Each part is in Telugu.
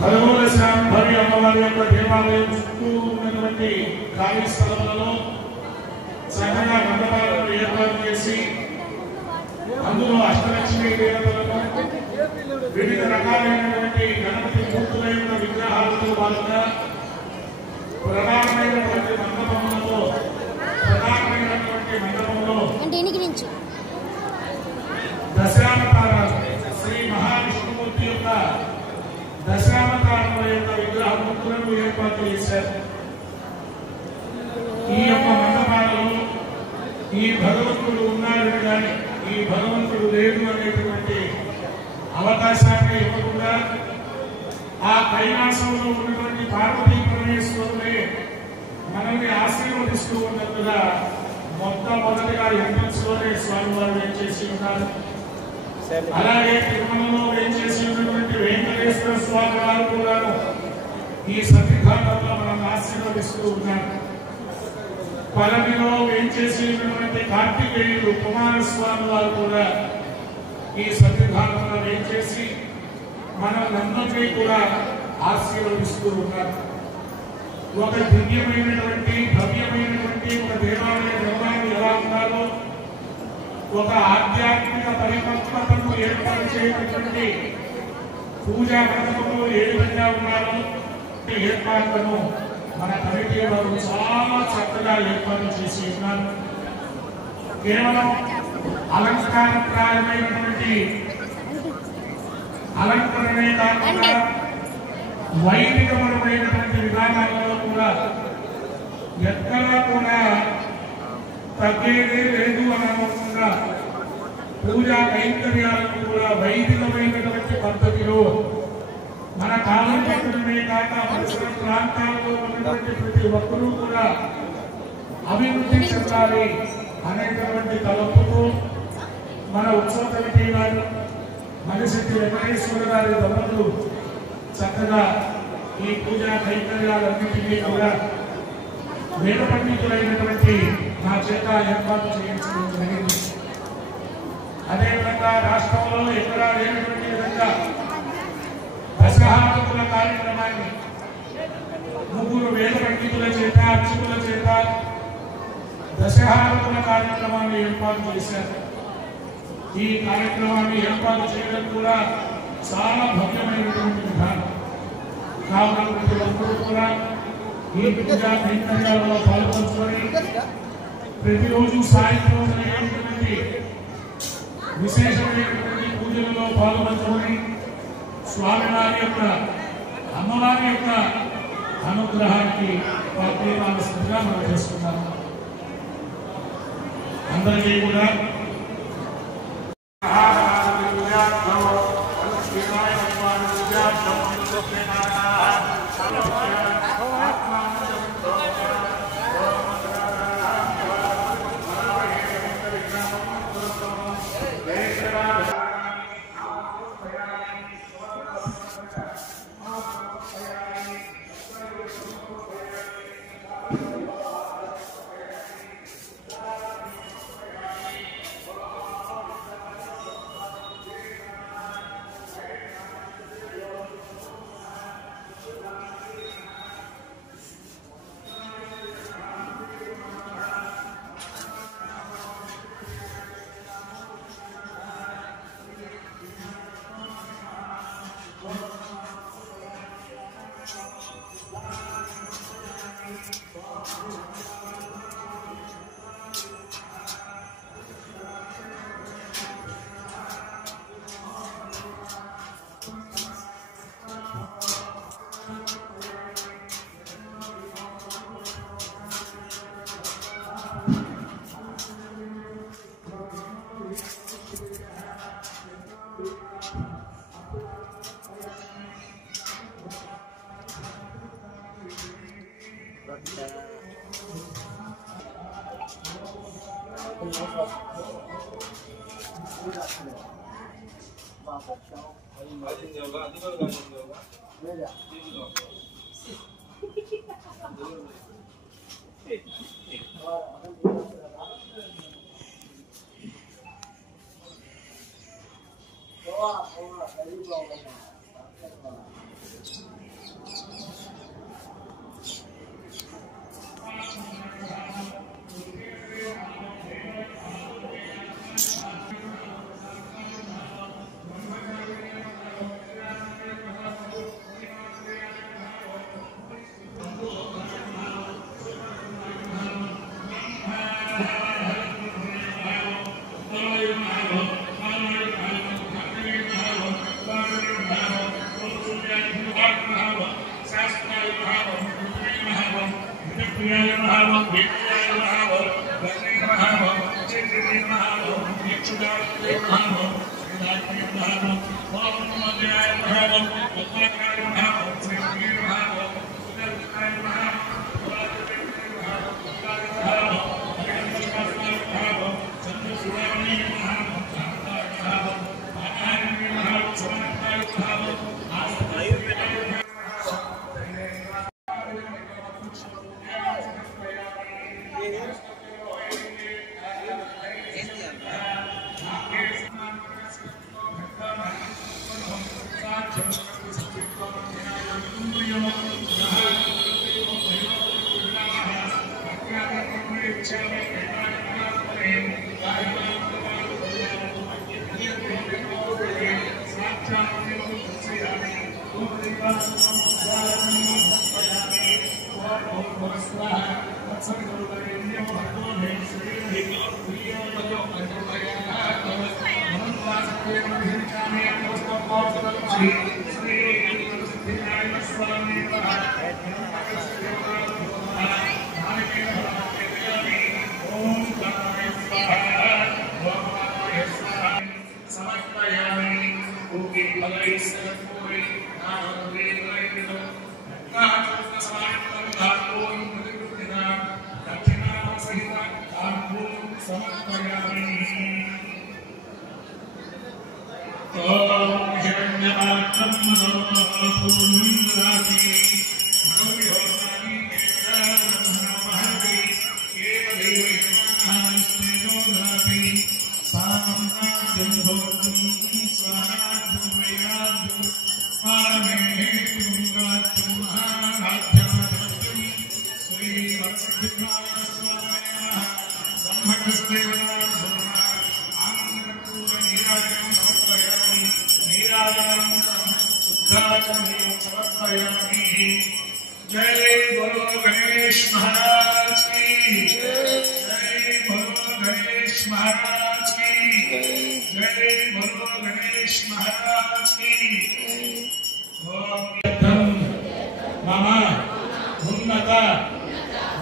ఖరగోళశాంభవి అమ్మవారి యొక్క దేవాలయం చుట్టూ ఉన్నటువంటి ఖాళీ స్థలములలో చక్కగా మండపాలను ఏర్పాటు చేసి అందులో అష్టలక్ష్మి దేవతలను వివిధ రకాలైనటువంటి గణపతి మూర్తుల యొక్క విగ్రహాలతో పాటుగా ప్రధానమైనటువంటి మండపంలో దశావతారాలు శ్రీ మహావిష్ణుమూర్తి యొక్క దశావతారముల యొక్క విగ్రహములను ఏర్పాటు చేశారు. ఈ యొక్క మండపాలలో ఈ భగవంతుడు ఉన్నాడని కానీ ఈ భగవంతుడు లేడు అనేటువంటి అవకాశాన్ని ఇవ్వకుండా ఆ కైలాసంలో ఉన్నటువంటి పార్వతీ పరమేశ్వరుడే మనల్ని ఆశీర్వదిస్తూ ఉన్నట్టుగా మొట్టమొదటిగా ఎంట్రన్స్ లోనే స్వామివారు ఏం చేసి ఉన్నారు. అలాగే తిరుమలలో ఏం చేసి ఉన్నటువంటి వెంకటేశ్వర స్వామి వారు కూడా ఈ సన్నిధానంలో మనల్ని ఆశీర్వదిస్తూ ఉన్నారు. పళనిలో ఏం చేసి ఉన్నటువంటి కార్తికేయుడు కుమారస్వామి వారు కూడా ఈ సన్నిధానంలో ఏం చేసి మనల్ని కూడా ఆశీర్వదిస్తూ ఉన్నారు. ఒక దివ్యమైనటువంటి భవ్యమైనటువంటి ఒక దేవాలయ నిర్మాణం ఎలా ఉండాలో, ఒక ఆధ్యాత్మిక పరిపక్వతను ఏర్పాటు చేయనటువంటి పూజా మండపంలో ఏ విధంగా ఉన్నారో ఏర్పాట్లను మన కమిటీ వారు చాలా చక్కగా ఏర్పాటు చేసి ఉన్నారు. కేవలం అలంకారప్రాయమైనటువంటి అలంకరణే కాకుండా వైదికపరమైనటువంటి విధానాలలో కూడా ఎక్కడా కూడా తగ్గేదే లేదు అని అనుకుండా పూజా కైంకర్యాలను కూడా వైదికమైనటువంటి పద్ధతిలో మన కాలం పట్టడమే కాక పరిసర ప్రాంతాల్లో ఉన్నటువంటి ప్రతి ఒక్కరూ కూడా అభివృద్ధి చెందాలి అనేటువంటి తలపుతో మన ఉత్సవ కమిటీ వారు మనిశెట్టి వెంకటేశ్వర గారి దంపతులు చక్కగా ఈ పూజా కైంకర్యాలన్నింటినీ కూడా వేద పండితులైనటువంటి నా చేత ఏర్పాటు చేయించడం జరిగింది. అదేవిధంగా రాష్ట్రంలో ఎక్కడా లేనటువంటి విధంగా దశహారతుల కార్యక్రమాన్ని 3 వేద పండితుల చేత అర్చకుల చేత దశహారతుల కార్యక్రమాన్ని ఏర్పాటు చేశారు. ఈ కార్యక్రమాన్ని ఏర్పాటు చేయడం కూడా చాలా భవ్యమైనటువంటి విధానం. కావున ప్రతి ఒక్కరూ కూడా ఈ పూజా కైంకర్యాలలో పాల్పంచుకొని ప్రతిరోజు సాయంత్రం జరిగేటువంటి విశేషమైనటువంటి పూజలలో పాల్పంచుకొని స్వామివారి యొక్క అమ్మవారి యొక్క అనుగ్రహానికి పాత్రగా మనం చేసుకున్నాము. అందరికీ కూడా महावं शास्त्राय महावं रुद्राय महावं विदप्रियाय महावं वेद्याय महावं वज्राय महावं चैत्याय महावं यक्षुगाय महावं वेदाय महावं वामनमध्याय महावं पद्माकाय महावं श्रीमये महावं सुदर्शनाय महावं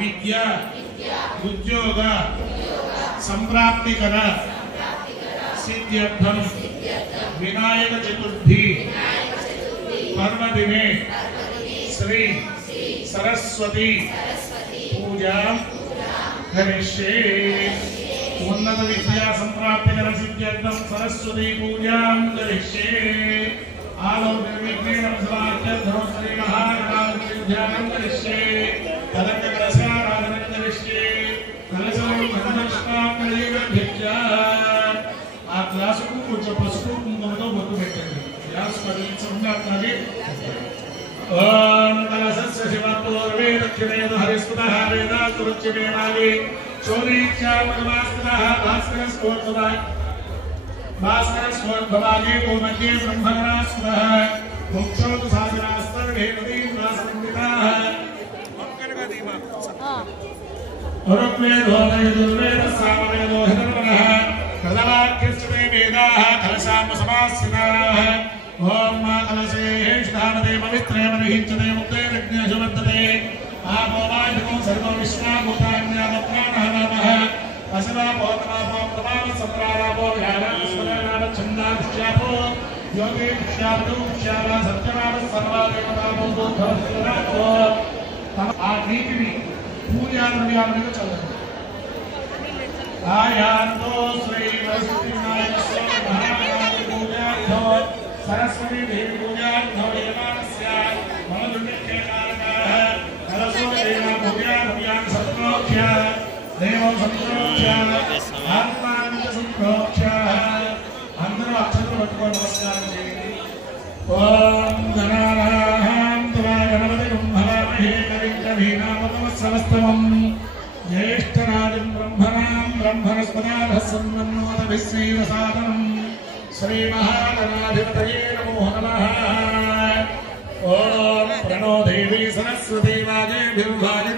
विद्या उद्योग संप्राप्तिकर सिद्ध्यर्थम विनायक चतुर्थी पर्वदिने श्री सरस्वती पूजा करिष्ये। उन्नत विद्या संप्राप्तिकर सिद्ध्यर्थम सरस्वती पूजा करिष्ये। आलो निर्विघ्नेन सर्वार्थं श्री महागणाधिपति ध्यानं करिष्ये। ఆ గ్లాసుకు కొంచెం పసుపు కుంకుమతో బొట్టు పెట్టండి. గ్లాస్ పదించండి. ఓం కలశస్య శివపూర్వే దక్షిణే హరిస్పదః వేదాతురుచ్యమేనాలి చోరీచ్యామనమాస్తః భాస్కరస్కోర్ధ్వభాగే గోమధ్యే బ్రహ్మగణాస్పదః మోక్షోతు సాధనాస్తర్వే నదీంద్రాసంవితాః ऋग्वेदो यजुर्वेदः सामवेदो हिरण्मयः कृतवाक्यस्ते वेदाः कलशामसमास्थिताः। ओम मा कलशे स्थानते पवित्रे मनिहिञ्चते मुक्ते यज्ञेषु वर्तते। आपो वायुः सर्वं विश्वाभूतान्यामप्राणः नामः असदा भोतनापो प्रमाणसत्रारापो व्यानास्मरणाच्छन्दाश्चापो योगेश्यापदुश्याला सत्यनामः सर्वादेवतापो भवतिरापो। आ नीतिनि पूजा द्रव्याలను చదవండి। ఆయాతో శ్రీ వరసిద్ధివినాయక స్వామి మహాగణాధిపతి పూజార్థో సరస్వతీ దేవి పూజార్థో యమానస్య మనోదుర్గేకారకః కలశో దేవ పూజాద్రవ్యాన్ సంప్రోక్ష్య దేవం సంప్రోక్ష్య ఆత్మానంద సంప్రోక్ష్య అందరూ అక్షతలు పట్టుకొని నమస్కారం చేయండి। ఓం గణానాం త్వా గణపతి బ్రహ్మణే कविकवीनामतमस्तवस्तमं ज्येष्ठराजं ब्रह्मणां ब्रह्मणस्पदाभस्सन्नोतभिस्वीरसादनं श्रीमहागणाधिपतये नमो नमः। ॐ प्रणो देवी सरस्वती वाजेभिर्वाजे